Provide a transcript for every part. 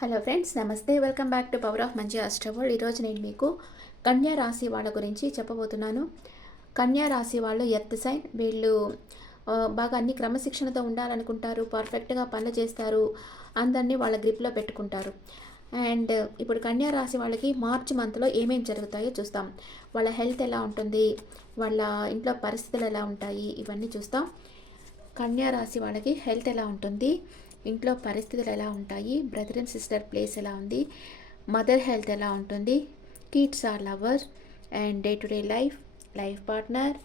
Hello friends నమస్తే. Welcome back to power of మంచి అస్ట్రబుల్ ఈరోజు నేను మీకు కన్యా రాశి వాళ్ళ గురించి చెప్పబోతున్నాను. కన్యా రాశి వాళ్ళు ఎర్త్ సైన్. వీళ్ళు బాగా అన్ని క్రమశిక్షణతో ఉండాలనుకుంటారు పర్ఫెక్ట్గా పనులు చేస్తారు అందరినీ వాళ్ళ గ్రిప్లో పెట్టుకుంటారు. అండ్ ఇప్పుడు కన్యా రాశి వాళ్ళకి మార్చ్ మంత్లో ఏమేమి జరుగుతాయో చూస్తాం. వాళ్ళ హెల్త్ ఎలా ఉంటుంది వాళ్ళ ఇంట్లో పరిస్థితులు ఎలా ఉంటాయి ఇవన్నీ చూస్తాం. కన్యా రాశి వాళ్ళకి హెల్త్ ఎలా ఉంటుంది ఇంట్లో పరిస్థితులు ఎలా ఉంటాయి? బ్రదర్ అండ్ సిస్టర్ ప్లేస్ ఎలా ఉంది? మదర్ హెల్త్ ఎలా ఉంటుంది? Kids or lover and day to day life life partner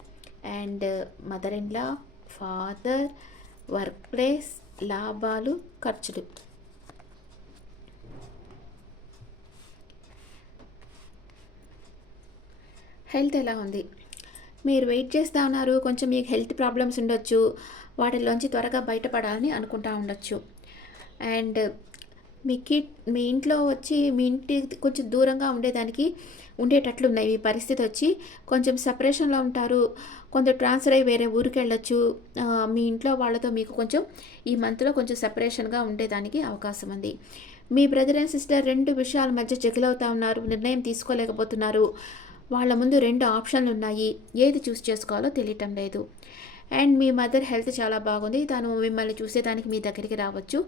and mother in law father work place లాభాలు ఖర్చులు. హెల్త్ ఎలా ఉంది? మీరు వెయిట్ చేస్తూ ఉన్నారు కొంచెం మీకు హెల్త్ ప్రాబ్లమ్స్ ఉండొచ్చు వాటిలోంచి త్వరగా బయటపడాలని అనుకుంటా ఉండొచ్చు. అండ్ మీ కిట్ మీ ఇంట్లో వచ్చి మీ ఇంటి కొంచెం దూరంగా ఉండేదానికి ఉండేటట్లు ఉన్నాయి. మీ పరిస్థితి వచ్చి కొంచెం సపరేషన్లో ఉంటారు కొంచెం ట్రాన్స్ఫర్ అయ్యి వేరే ఊరికి వెళ్ళొచ్చు. మీ ఇంట్లో వాళ్ళతో మీకు కొంచెం ఈ మంత్లో కొంచెం సపరేషన్గా ఉండేదానికి అవకాశం ఉంది. మీ బ్రదర్ అండ్ సిస్టర్ రెండు విషయాల మధ్య జగిల్ ఉన్నారు నిర్ణయం తీసుకోలేకపోతున్నారు. వాళ్ళ ముందు రెండు ఆప్షన్లు ఉన్నాయి. ఏది చూస్ చేసుకోవాలో తెలియటం లేదు. అండ్ మీ మదర్ హెల్త్ చాలా బాగుంది. తను మిమ్మల్ని చూసేదానికి మీ దగ్గరికి రావచ్చు.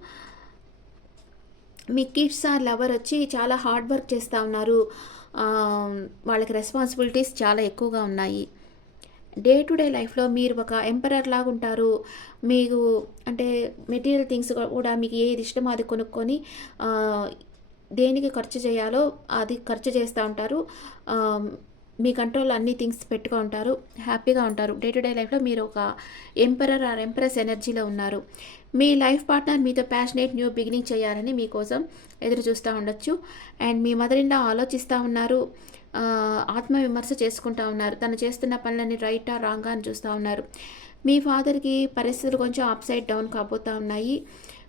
మీ కిడ్స్ ఆర్ లవర్ వచ్చి చాలా హార్డ్ వర్క్ చేస్తూ ఉన్నారు. వాళ్ళకి రెస్పాన్సిబిలిటీస్ చాలా ఎక్కువగా ఉన్నాయి. డే టు డే లైఫ్లో మీరు ఒక ఎంపరర్ లాగా ఉంటారు. మీకు అంటే మెటీరియల్ థింగ్స్ కూడా మీకు ఏది ఇష్టమో అది కొనుక్కొని దేనికి ఖర్చు చేయాలో అది ఖర్చు చేస్తూ ఉంటారు. మీ కంట్రోల్ అన్ని థింగ్స్ పెట్టుకో ఉంటారు. హ్యాపీగా ఉంటారు. డే టు డే లైఫ్లో మీరు ఒక ఎంపరర్ ఆర్ ఎంప్రెస్ ఎనర్జీలో ఉన్నారు. మీ లైఫ్ పార్ట్నర్ మీతో ప్యాషనేట్ న్యూ బిగినింగ్ చేయాలని మీకోసం ఎదురు చూస్తూ ఉండొచ్చు. అండ్ మీ మదర్ ఇన్లా ఆలోచిస్తూ ఉన్నారు. ఆత్మవిమర్శ చేసుకుంటూ ఉన్నారు. తను చేస్తున్న పనులన్నీ రైటా రాంగా అని చూస్తూ ఉన్నారు. మీ ఫాదర్కి పరిస్థితులు కొంచెం అప్ సైడ్ డౌన్ కాబోతూ ఉన్నాయి.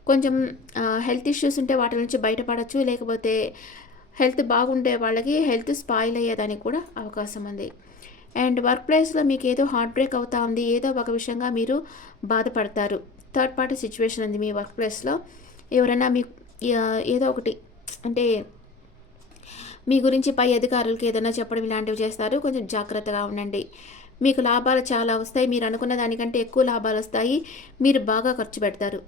కొంచెం హెల్త్ ఇష్యూస్ ఉంటే వాటి నుంచి బయటపడచ్చు. లేకపోతే హెల్త్ బాగుండే వాళ్ళకి హెల్త్ స్పాయిల్ అయ్యేదానికి కూడా అవకాశం ఉంది. అండ్ వర్క్ ప్లేస్లో మీకు ఏదో హార్ట్ బ్రేక్ అవుతా ఉంది ఏదో ఒక విషయంగా మీరు బాధపడతారు. థర్డ్ పార్టీ సిచ్యువేషన్ ఉంది మీ వర్క్ ప్లేస్లో. ఎవరైనా మీకు ఏదో ఒకటి అంటే మీ గురించి పై అధికారులకి ఏదైనా చెప్పడం ఇలాంటివి చేస్తారు. కొంచెం జాగ్రత్తగా ఉండండి. మీకు లాభాలు చాలా వస్తాయి. మీరు అనుకున్న దానికంటే ఎక్కువ లాభాలు వస్తాయి. మీరు బాగా ఖర్చు పెడతారు.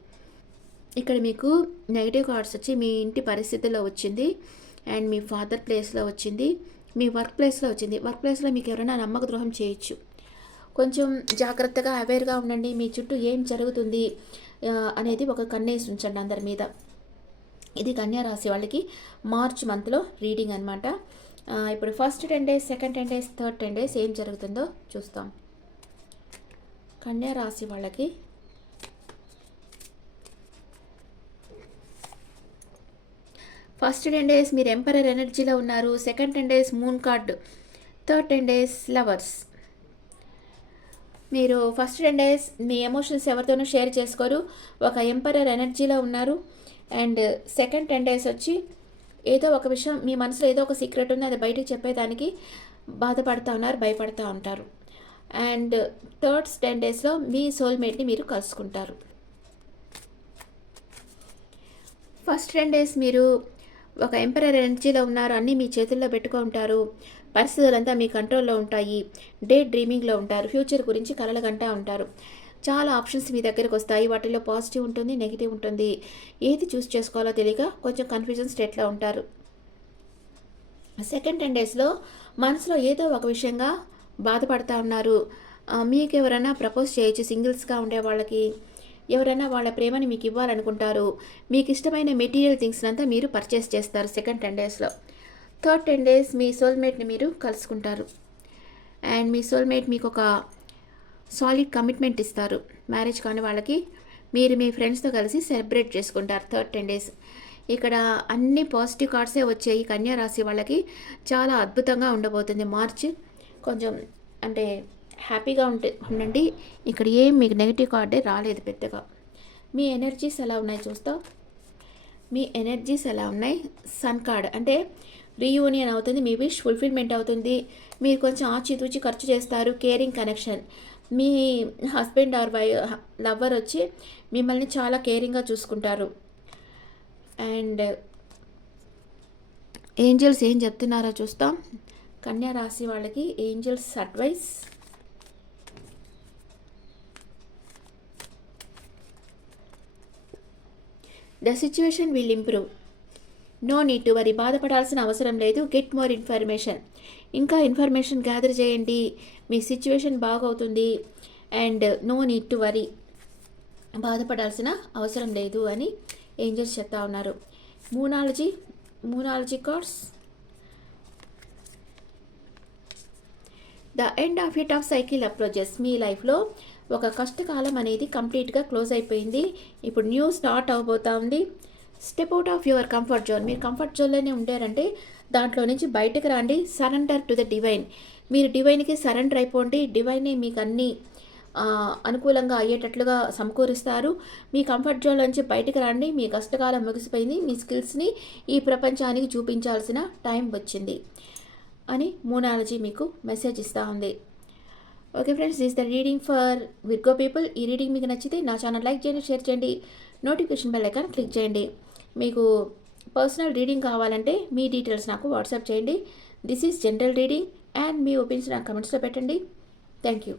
ఇక్కడ మీకు నెగిటివ్ కార్డ్స్ వచ్చి మీ ఇంటి పరిస్థితుల్లో వచ్చింది. అండ్ మీ ఫాదర్ ప్లేస్లో వచ్చింది. మీ వర్క్ ప్లేస్లో వచ్చింది. వర్క్ ప్లేస్లో మీకు ఎవరైనా నమ్మక ద్రోహం చేయొచ్చు. కొంచెం జాగ్రత్తగా అవేర్గా ఉండండి. మీ చుట్టూ ఏం జరుగుతుంది అనేది ఒక కన్నేసి ఉంచండి అందరి మీద. ఇది కన్యా రాశి వాళ్ళకి మార్చ్ మంత్లో రీడింగ్ అనమాట ఇప్పుడు first ten days second ten days third ten days ఏం జరుగుతుందో చూస్తాం. కన్యా రాశి వాళ్ళకి ఫస్ట్ టెన్ డేస్ మీరు ఎంపరర్ ఎనర్జీలో ఉన్నారు second ten days moon card third ten days lovers. మీరు ఫస్ట్ టెన్ డేస్ మీ ఎమోషన్స్ ఎవరితోనూ షేర్ చేసుకోరు ఒక ఎంపరర్ ఎనర్జీలో ఉన్నారు అండ్ సెకండ్ టెన్ డేస్ వచ్చి ఏదో ఒక విషయం మీ మనసులో ఏదో ఒక సీక్రెట్ ఉంది అది బయటకు చెప్పేదానికి బాధపడుతూ ఉన్నారు భయపడుతూ ఉంటారు. అండ్ థర్డ్ టెన్ డేస్లో మీ సోల్మేట్ని మీరు కలుసుకుంటారు. ఫస్ట్ టెన్ డేస్ మీరు ఒక ఎంపరర్ ఎనర్జీలో ఉన్నారు అన్నీ మీ చేతుల్లో పెట్టుకుంటారు పరిస్థితులంతా మీ కంట్రోల్లో ఉంటాయి. డే డ్రీమింగ్లో ఉంటారు. ఫ్యూచర్ గురించి కలలుగంటా ఉంటారు. చాలా ఆప్షన్స్ మీ దగ్గరకు వస్తాయి. వాటిలో పాజిటివ్ ఉంటుంది నెగిటివ్ ఉంటుంది. ఏది చూస్ చేసుకోవాలో తెలియక కొంచెం కన్ఫ్యూజన్ స్టేట్లో ఉంటారు. సెకండ్ టెన్ డేస్లో మనసులో ఏదో ఒక విషయంగా బాధపడతా ఉన్నారు. మీకు ఎవరైనా ప్రపోజ్ చేయొచ్చు సింగిల్స్గా ఉండే వాళ్ళకి. ఎవరైనా వాళ్ళ ప్రేమని మీకు ఇవ్వాలనుకుంటారు. మీకు ఇష్టమైన మెటీరియల్ థింగ్స్ అంతా మీరు పర్చేస్ చేస్తారు సెకండ్ టెన్ డేస్లో. థర్డ్ టెన్ డేస్ మీ సోల్మేట్ని మీరు కలుసుకుంటారు. అండ్ మీ సోల్మేట్ మీకు ఒక సాలిడ్ కమిట్మెంట్ ఇస్తారు. మ్యారేజ్ కాని వాళ్ళకి మీరు మీ ఫ్రెండ్స్తో కలిసి సెలబ్రేట్ చేసుకుంటారు థర్డ్ టెన్ డేస్. ఇక్కడ అన్ని పాజిటివ్ కార్డ్సే వచ్చాయి. కన్యా రాశి వాళ్ళకి చాలా అద్భుతంగా ఉండబోతుంది మార్చ్. కొంచెం అంటే హ్యాపీగా ఉంటే ఉండండి. ఇక్కడ ఏం మీకు నెగిటివ్ కార్డే రాలేదు పెద్దగా. మీ ఎనర్జీస్ ఎలా ఉన్నాయి చూస్తాం మీ ఎనర్జీస్ ఎలా ఉన్నాయి? సన్ కార్డ్ అంటే రీయూనియన్ అవుతుంది మీ విష్ ఫుల్ఫిల్మెంట్ అవుతుంది. మీరు కొంచెం ఆచితూచి ఖర్చు చేస్తారు కేరింగ్ కనెక్షన్. మీ హస్బెండ్ ఆర్ వై లవ్వర్ వచ్చి మిమ్మల్ని చాలా కేరింగ్గా చూసుకుంటారు. అండ్ ఏంజల్స్ ఏం చెప్తున్నారో చూస్తాం. కన్యా రాశి వాళ్ళకి angels advice the situation will improve no need to worry బాధపడాల్సిన అవసరం లేదు. గెట్ మోర్ ఇన్ఫర్మేషన్ ఇంకా ఇన్ఫర్మేషన్ గ్యాదర్ చేయండి. మీ situation బాగవుతుంది. And no need to worry బాధపడాల్సిన అవసరం లేదు అని ఏంజల్స్ చెప్తా ఉన్నారు. Moonology moonology cards the end of it of cycle approaches మీ లైఫ్లో ఒక కష్టకాలం అనేది కంప్లీట్గా క్లోజ్ అయిపోయింది. ఇప్పుడు న్యూ స్టార్ట్ అవబోతా ఉంది step out of your comfort zone మీరు కంఫర్ట్ జోన్లోనే ఉండారంటే దాంట్లో నుంచి బయటకు రండి. సరెండర్ టు ద డివైన్ మీరు డివైన్కి సరెండర్ అయిపోండి. డివైనే మీకు అన్ని అనుకూలంగా అయ్యేటట్లుగా సమకూరుస్తారు. మీ కంఫర్ట్ జోన్ నుంచి బయటకు రండి. మీ కష్టకాలం ముగిసిపోయింది. మీ స్కిల్స్ని ఈ ప్రపంచానికి చూపించాల్సిన టైం వచ్చింది. అని మూనాలజీ మీకు మెసేజ్ ఇస్తూ ఉంది. Okay friends this the reading for Virgo people ఈ రీడింగ్ మీకు నచ్చితే నా ఛానల్ లైక్ చేయండి షేర్ చేయండి. నోటిఫికేషన్ బెల్ ఐకాన్ క్లిక్ చేయండి. మీకు పర్సనల్ రీడింగ్ కావాలంటే మీ డీటెయిల్స్ నాకు వాట్సాప్ చేయండి. This is general reading and me opinions నాకు కమెంట్స్లో పెట్టండి. Thank you